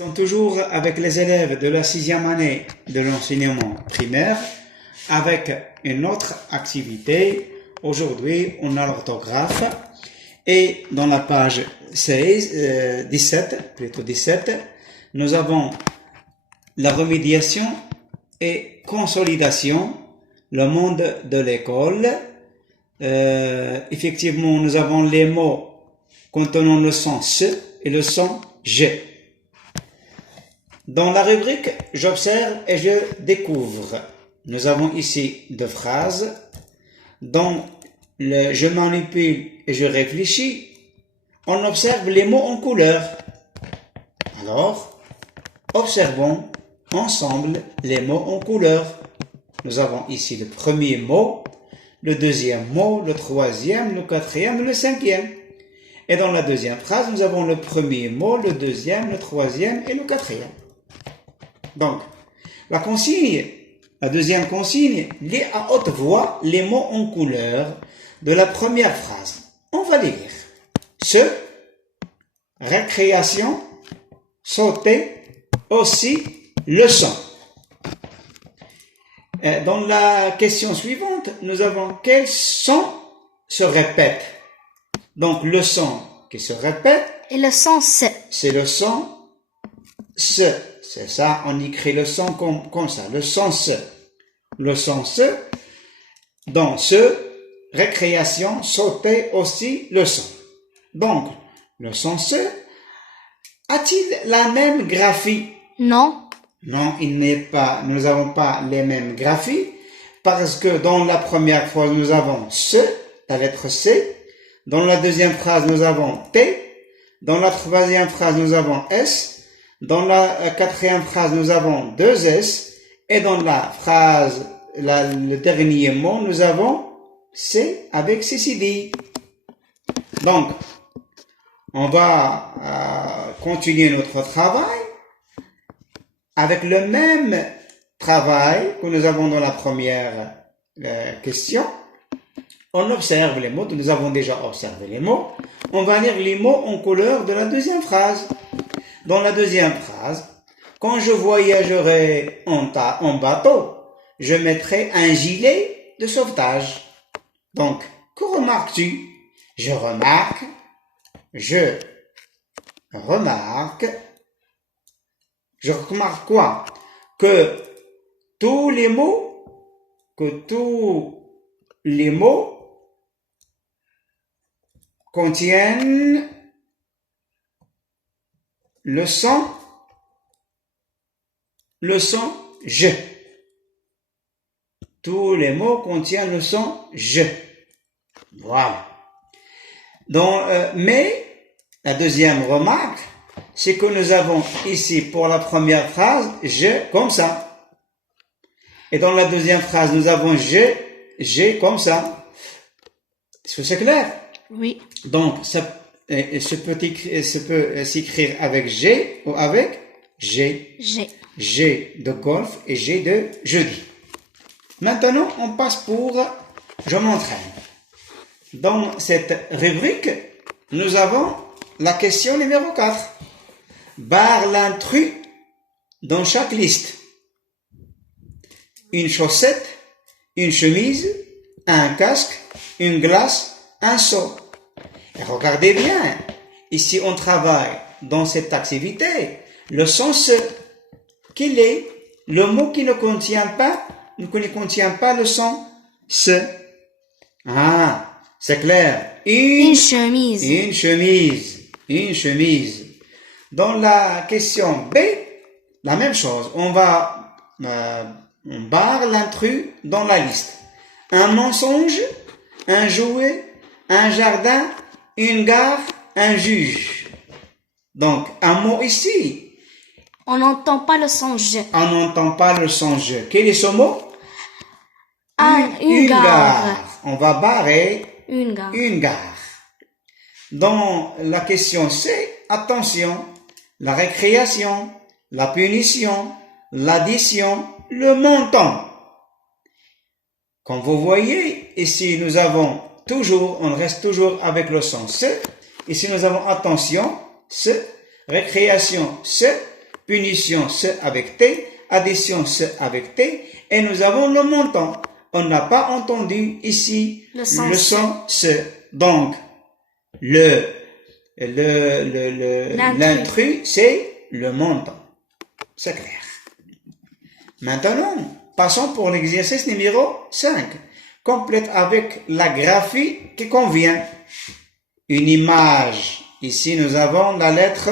Nous sommes toujours avec les élèves de la 6e année de l'enseignement primaire avec une autre activité. Aujourd'hui, on a l'orthographe et dans la page 17, nous avons la remédiation et consolidation, le monde de l'école. Effectivement, nous avons les mots contenant le son se et le son je. Dans la rubrique « J'observe et je découvre », nous avons ici deux phrases. Dans le « Je manipule et je réfléchis », on observe les mots en couleur. Alors, observons ensemble les mots en couleur. Nous avons ici le premier mot, le deuxième mot, le troisième, le quatrième, le cinquième. Et dans la deuxième phrase, nous avons le premier mot, le deuxième, le troisième et le quatrième. Donc, la deuxième consigne, lit à haute voix les mots en couleur de la première phrase. On va les lire. Se, récréation, sauter, aussi, leçon. Dans la question suivante, nous avons quel son se répète. Donc, le son qui se répète. Et le son se. C'est le son se. C'est ça, on écrit le son comme ça. Le son se. Le son se. Donc, se, récréation, sauter, aussi, le son. Donc, le son se a-t-il la même graphie? Non. Non, nous n'avons pas les mêmes graphies parce que dans la première phrase, nous avons se, la lettre C. Dans la deuxième phrase, nous avons T. Dans la troisième phrase, nous avons S. Dans la quatrième phrase, nous avons deux S. Et dans la phrase, le dernier mot, nous avons C avec CCD. Donc, on va continuer notre travail avec le même travail que nous avons dans la première question. On observe les mots, nous avons déjà observé les mots. On va lire les mots en couleur de la deuxième phrase. Dans la deuxième phrase, quand je voyagerai en bateau, je mettrai un gilet de sauvetage. Donc, que remarques-tu? Je remarque quoi? Que tous les mots contiennent le son je. Tous les mots contiennent le son je. Voilà. Donc, mais la deuxième remarque, c'est que nous avons ici pour la première phrase je comme ça. Et dans la deuxième phrase, nous avons j'ai comme ça. Est-ce que c'est clair? Oui. Donc, ça peut s'écrire avec G ou avec G. G de golf et G de jeudi. Maintenant, on passe pour je m'entraîne. Dans cette rubrique, nous avons la question numéro 4. Barre l'intrus dans chaque liste. Une chaussette, une chemise, un casque, une glace, un seau. Et regardez bien, ici on travaille dans cette activité, le sens quel est le mot qui ne contient pas le son se. Ah, c'est clair. Une chemise. Une chemise. Dans la question B, la même chose. On barre l'intrus dans la liste. Un mensonge, un jouet, un jardin, une gare, un juge. Donc, un mot ici. On n'entend pas le son je. On n'entend pas le son je. Quel est ce mot? Une gare. On va barrer une gare. Dans la question C, attention, la récréation, la punition, l'addition, le montant. Comme vous voyez, ici on reste toujours avec le son se. Ici nous avons attention, se, récréation, se, punition se avec T, addition se avec T, et nous avons le montant. On n'a pas entendu ici Le son se. Donc, l'intrus, c'est le montant. C'est clair. Maintenant, passons pour l'exercice numéro 5. Complète avec la graphie qui convient. Une image. Ici, nous avons la lettre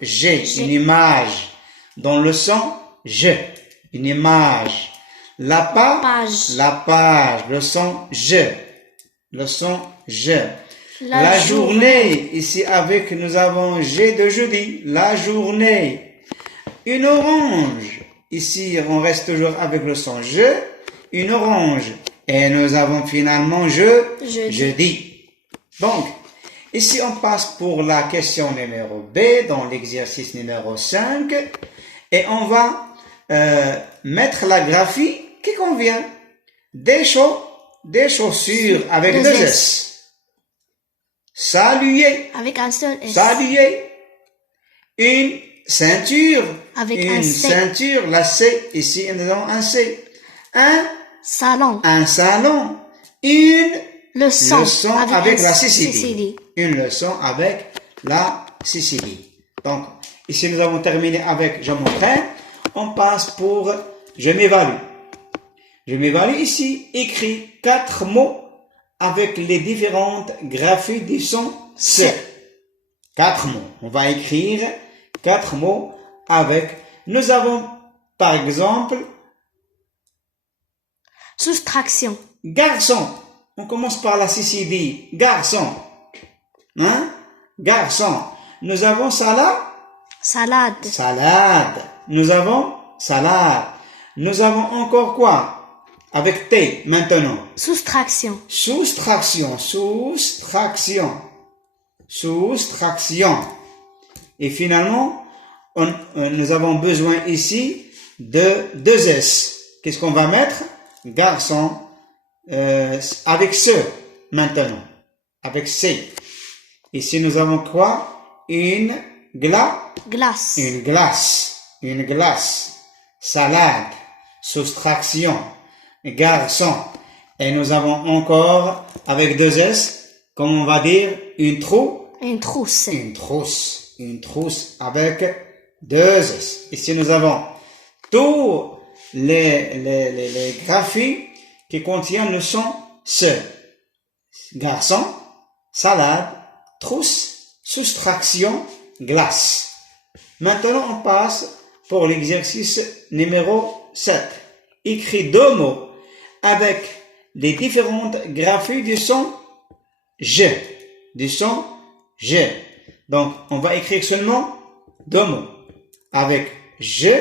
G. Une image. Dans le son, je. Une image. La page. Le son, je. Le son, je. La journée. Ici, avec, nous avons G de jeudi. La journée. Une orange. Ici, on reste toujours avec le son je. Une orange. Et nous avons finalement jeudi. Donc, ici, on passe pour la question numéro B, dans l'exercice numéro 5. Et on va mettre la graphie qui convient. Des chaussures avec deux S. Saluer. Avec un seul S. Saluer. Une ceinture. Avec un C. Ceinture, la C. Ici, nous avons un C. Un salon. Une leçon avec la Sicile. Une leçon avec la Sicile. Donc, ici, nous avons terminé avec je m'entraîne. On passe pour je m'évalue. Je m'évalue ici, écrit 4 mots avec les différentes graphies du son se. 4 mots. On va écrire 4 mots avec. Nous avons, par exemple, soustraction. Garçon. On commence par la Sicile. Garçon. Hein? Garçon. Nous avons salade. Nous avons salade. Nous avons encore quoi? Avec T, maintenant. Soustraction. Et finalement, nous avons besoin ici de 2 S. Qu'est-ce qu'on va mettre? Garçon. Avec ce, maintenant. Avec C. Ici, nous avons quoi? Une glace. Une glace. Salade. Soustraction. Garçon. Et nous avons encore, avec 2 S, comme on va dire, une trousse avec 2 S. Ici, nous avons tous les graphies qui contiennent le son se. Garçon, salade, trousse, soustraction, glace. Maintenant, on passe pour l'exercice numéro 7. Écris 2 mots avec les différentes graphies du son je. Donc, on va écrire seulement 2 mots avec je.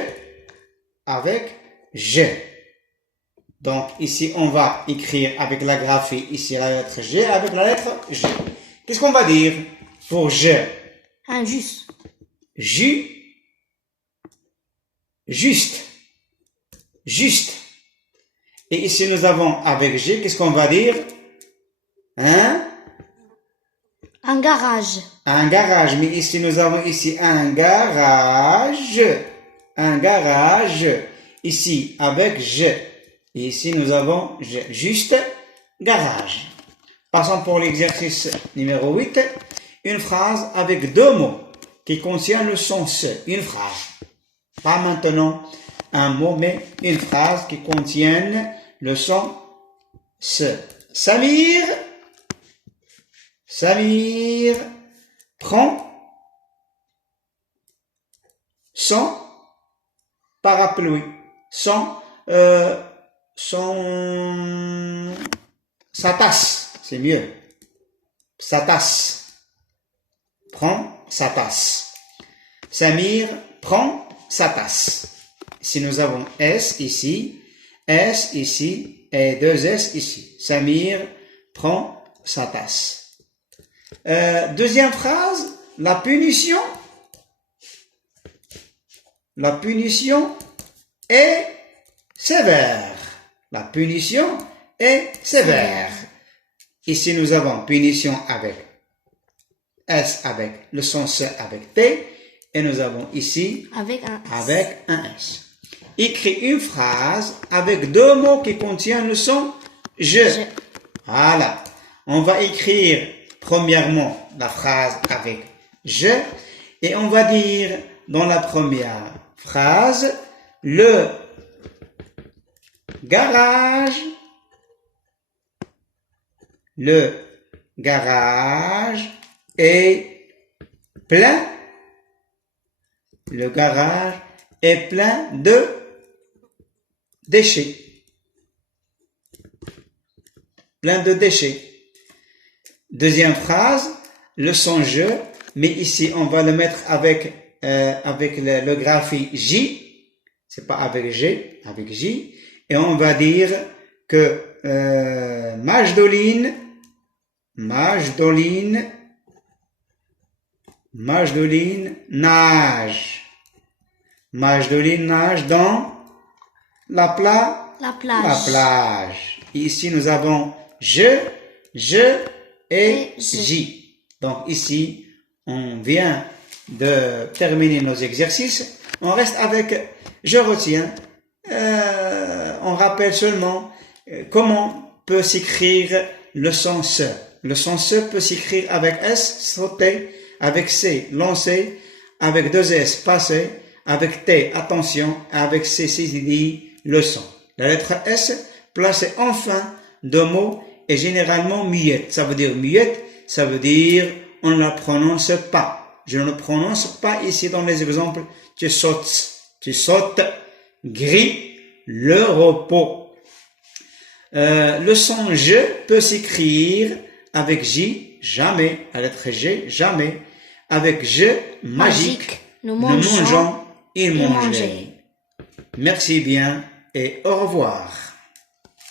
Donc, ici, on va écrire avec la graphie, ici, la lettre G, avec la lettre G. Qu'est-ce qu'on va dire pour je? Injuste. Juste. Et ici, nous avons avec G, qu'est-ce qu'on va dire? Un garage. Mais ici, nous avons ici un garage. Ici, avec je. Et ici, nous avons juste garage. Passons pour l'exercice numéro 8. Une phrase avec 2 mots qui contiennent le son se. Une phrase. Pas maintenant un mot, mais une phrase qui contienne le son se. Samir prend son parapluie. Sa tasse, c'est mieux. Sa tasse. Prend sa tasse. Samir prend sa tasse. Si nous avons S ici, et 2 S ici. Samir prend sa tasse. Deuxième phrase, la punition est sévère. La punition est sévère. Ici, nous avons punition avec S avec le son S avec T. Et nous avons ici Avec un S. avec un S. Écris une phrase avec deux mots qui contiennent le son je. Voilà. On va écrire premièrement la phrase avec je et on va dire dans la première phrase le garage est plein. Le garage est plein de déchets. Plein de déchets. Deuxième phrase, le son je, mais ici on va le mettre avec le graphie J, c'est pas avec G, avec J, et on va dire que Majdoline nage. Majdoline nage dans la plage. Ici, nous avons je et J. Donc ici, on vient de terminer nos exercices. On reste avec je retiens. On rappelle seulement comment peut s'écrire le son se. Le son se peut s'écrire avec S, sauter, avec C, lancer, avec deux S, passer, avec T, attention, avec C, saisie, leçon. La lettre S, placée en fin de mot, est généralement muette. Ça veut dire muette, ça veut dire on ne la prononce pas. Je ne le prononce pas ici dans les exemples. Tu sautes, gris, le repos. Le son je peut s'écrire avec J, jamais, la lettre G, jamais, avec je, magique, nous mangeons, il mangeait. Merci bien et au revoir.